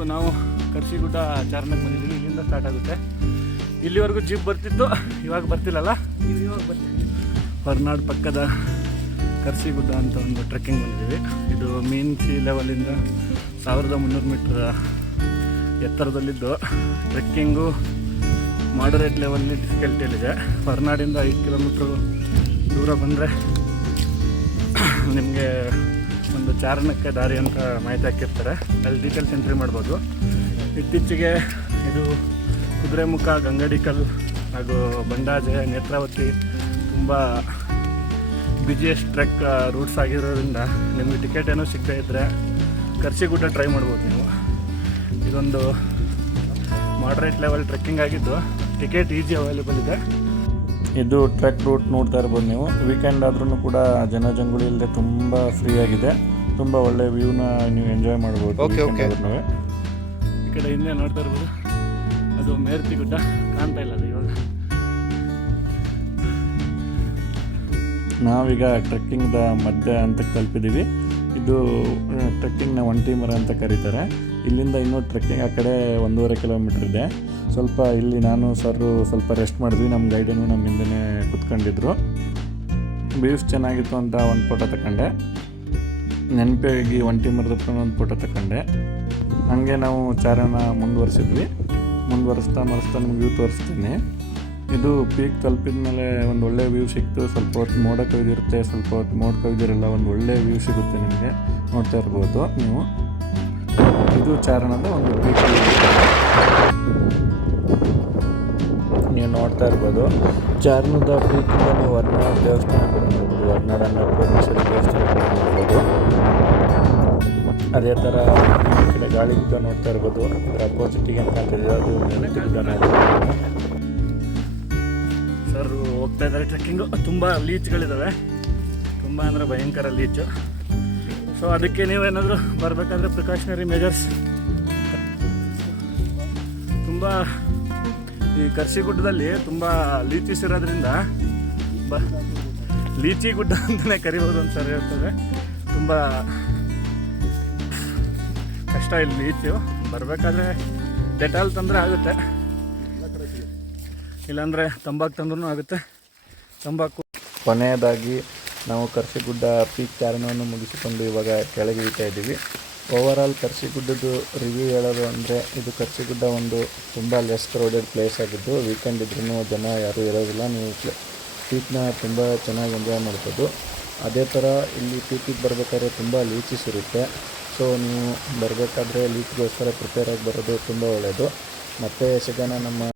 So ನಾವು ಕರ್ಸಿಗುಡ್ಡ ಚಾರಣಕ್ಕೆ ಬಂದಿದ್ದೀವಿ. ಇಲ್ಲಿಂದ ಸ್ಟಾರ್ಟ್ ಆಗುತ್ತೆ. ಇಲ್ಲಿವರೆಗೂ ಜೀಪ್ ಬರ್ತಿತ್ತು, ಇವಾಗ ಬರ್ತಿಲ್ಲಲ್ಲ. ಇವಾಗ ಬರ್ತೀವಿ. ಹೊರನಾಡು ಪಕ್ಕದ ಕರ್ಸಿಗುಡ್ಡ ಅಂತ ಒಂದು ಟ್ರೆಕ್ಕಿಂಗ್ ಬಂದಿದ್ದೀವಿ. ಇದು ಮೀನ್ ಸಿ ಲೆವೆಲಿಂದ 1300 ಮೀಟರ್ ಎತ್ತರದಲ್ಲಿದ್ದು ಟ್ರೆಕ್ಕಿಂಗು ಮಾಡರೇಟ್ ಲೆವೆಲ್ಲಿ ಡಿಫಿಕಲ್ಟಿಯಲ್ಲಿದೆ. ಹೊರನಾಡಿಂದ 5 ಕಿಲೋಮೀಟ್ರು ದೂರ ಬಂದರೆ ನಿಮಗೆ ಒಂದು ಚಾರಣಕ್ಕೆ ದಾರಿ ಅಂತ ಮಾಹಿತಿ ಹಾಕಿರ್ತಾರೆ, ಅಲ್ಲಿ ಡೀಟೇಲ್ಸ್ ಎಂಟ್ರಿ ಮಾಡ್ಬೋದು. ಇತ್ತೀಚೆಗೆ ಇದು ಕುದುರೆಮುಖ, ಗಂಗಡಿಕಲ್ ಹಾಗೂ ಬಂಡಾಜೆ, ನೇತ್ರಾವತಿ ತುಂಬ ಬಿಜಿಯೆಸ್ಟ್ ಟ್ರೆಕ್ ರೂಟ್ಸ್ ಆಗಿರೋದ್ರಿಂದ ನಿಮಗೆ ಟಿಕೆಟ್ ಏನೋ ಸಿಗದೇ ಇದ್ದರೆ ಕರ್ಸಿಗುಡ್ಡ ಟ್ರೈ ಮಾಡ್ಬೋದು ನೀವು. ಇದೊಂದು ಮಾಡ್ರೇಟ್ ಲೆವೆಲ್ ಟ್ರೆಕ್ಕಿಂಗ್ ಆಗಿದ್ದು ಟಿಕೆಟ್ ಈಸಿ ಅವೈಲೇಬಲ್ ಇದೆ. ಇದು ಟ್ರೆಕ್ ರೂಟ್ ನೋಡ್ತಾ ಇರ್ಬೋದು ನೀವು. ವೀಕೆಂಡ್ ಆದ್ರೂ ಕೂಡ ಜನಜಂಗುಳಿ ಇಲ್ಲದೆ ತುಂಬ ಫ್ರೀ ಆಗಿದೆ. ತುಂಬ ಒಳ್ಳೆ ವ್ಯೂನ ನೀವು ಎಂಜಾಯ್ ಮಾಡ್ಬೋದು. ಈ ಕಡೆ ಹಿಂದೆ ನೋಡ್ತಾ ಇರ್ಬೋದು, ಅದು ಮೇರ್ತಿ ಗುಡ್ಡ ಕಾಣ್ತಾ ಇಲ್ಲ ಅದು ಇವಾಗ. ನಾವೀಗ ಟ್ರೆಕ್ಕಿಂಗ್ದ ಮಧ್ಯ ಹಂತಕ್ಕೆ ತಲುಪಿದ್ದೀವಿ. ಇದು ಟ್ರೆಕ್ಕಿಂಗ್ನ ಒಂಟಿ ಮರ ಅಂತ ಕರೀತಾರೆ. ಇಲ್ಲಿಂದ ಇನ್ನೂ ಟ್ರೆಕ್ಕಿಂಗ್ ಆ ಕಡೆ 1.5 ಕಿಲೋಮೀಟ್ರ್ ಇದೆ. ಸ್ವಲ್ಪ ಇಲ್ಲಿ ನಾನು ಸ್ವಲ್ಪ ರೆಸ್ಟ್ ಮಾಡಿದ್ವಿ. ನಮ್ಮ ಗೈಡೇನು ನಮ್ಮ ಹಿಂದೆ ಕುತ್ಕೊಂಡಿದ್ರು. ವ್ಯೂಸ್ ಚೆನ್ನಾಗಿತ್ತು ಅಂತ ಒಂದು ಫೋಟೋ ತಗೊಂಡೆ. ನೆನಪಿಗೆ ಒಂಟಿ ಮರದ ಹತ್ರ ಒಂದು ಫೋಟೋ ತಗೊಂಡೆ. ಹಾಗೆ ನಾವು ಚಾರಣ ಮುಂದುವರಿಸ್ತಾ ನಿಮ್ಗೆ ವ್ಯೂ ತೋರಿಸ್ತೀನಿ. ಇದು ಪೀಕ್ ತಲುಪಿದ ಮೇಲೆ ಒಂದು ಒಳ್ಳೆ ವ್ಯೂ ಸಿಕ್ತು. ಸ್ವಲ್ಪ ಹೊತ್ತು ಮೋಡ ಕವಿದಿರುತ್ತೆ, ಸ್ವಲ್ಪ ಹೊತ್ತು ಮೋಡ ಕವಿದಿರಲ್ಲ. ಒಂದು ಒಳ್ಳೆ ವ್ಯೂ ಸಿಗುತ್ತೆ ನಿಮಗೆ, ನೋಡ್ತಾ ಇರ್ಬೋದು ನೀವು. ಇದು ಚಾರಣದ ಒಂದು ಪೀಕ್ ನೀವು ನೋಡ್ತಾ ಇರ್ಬೋದು. ಚಾರಣದ ಪೀಕಿಂದ ನೀವು ಹೊರನಾಡು ದೇವಸ್ಥಾನ ಕೂಡ ನೋಡ್ಬೋದು. ಹೊರನಾಡು ಅನ್ನಪೂರ್ಣೇಶ್ವರಿ ದೇವಸ್ಥಾನ ಕೂಡ ನೋಡ್ಬೋದು. ಅದೇ ಥರ ಈ ಕಡೆ ಗಾಳಿ ಗುಡ್ಡ ನೋಡ್ತಾ ಇರ್ಬೋದು. ಅದರ ಅಪೋಸಿಟಿಗೆ ಅಂತ ಕಾಣ್ತಿದೆ, ಅದು ಗುಡ್ಡ ನೋಡ್ಬೋದು. ಸರ್ ಹೋಗ್ತಾ ಇದ್ದಾರೆ ಟ್ರೆಕ್ಕಿಂಗು. ತುಂಬ ಲೀಚ್ಗಳಿದ್ದಾವೆ, ತುಂಬ ಅಂದರೆ ಭಯಂಕರ ಲೀಚು. ಸೊ ಅದಕ್ಕೆ ನೀವೇನಾದರೂ ಬರಬೇಕಾದ್ರೆ ಪ್ರಿಕಾಷನರಿ ಮೆಜರ್ಸ್. ತುಂಬ ಈ ಕರ್ಸಿಗುಡ್ಡದಲ್ಲಿ ತುಂಬ ಲೀಚೀಸ್ ಇರೋದ್ರಿಂದ ಲೀಚಿ ಗುಡ್ಡ ಅಂತಲೇ ಕರಿಬೋದು ಅಂತ ಸರ್ ಹೇಳ್ತದೆ. ತುಂಬ ಕಷ್ಟ ಇಲ್ಲಿ ಲೀಚು. ಬರಬೇಕಾದ್ರೆ ಡೆಟಾಲ್ ತಂದರೆ ಆಗುತ್ತೆ, ಇಲ್ಲಾಂದರೆ ತಂಬಾಕು ತಂದ್ರೂ ಆಗುತ್ತೆ. ತಂಬಾಕು. ಕೊನೆಯದಾಗಿ ನಾವು ಕರ್ಸಿಗುಡ್ಡ ಪೀಕ್ ಚಾರಣವನ್ನು ಮುಗಿಸಿಕೊಂಡು ಇವಾಗ ಕೆಳಗೆ ಇಳಿತಾ ಇದ್ದೀವಿ. ಓವರಾಲ್ ಕರ್ಸಿಗುಡ್ಡದ್ದು ರಿವ್ಯೂ ಹೇಳೋದು ಅಂದರೆ, ಇದು ಕರ್ಸಿಗುಡ್ಡ ಒಂದು ತುಂಬ ಲೆಸ್ ಕ್ರೌಡೆಡ್ ಪ್ಲೇಸ್ ಆಗಿದ್ದು, ವೀಕೆಂಡ್ ಇದ್ರೂ ಜನ ಯಾರೂ ಇರೋದಿಲ್ಲ. ನೀವು ಪೀಕ್ನ ತುಂಬ ಚೆನ್ನಾಗಿ ಎಂಜಾಯ್ ಮಾಡ್ಬೋದು. ಅದೇ ಥರ ಇಲ್ಲಿ ಪೀಕಿಗೆ ಬರಬೇಕಾದ್ರೆ ತುಂಬ ಲೀಚಸ್ ಇರುತ್ತೆ. ಸೊ ನೀವು ಬರಬೇಕಾದ್ರೆ ಲೀಚ್ಗೋಸ್ಕರ ಪ್ರಿಪೇರ್ ಆಗಿ ಬರೋದು ತುಂಬ ಒಳ್ಳೆಯದು. ಮತ್ತೆ ಸಿಗೋಣ ನಮ್ಮ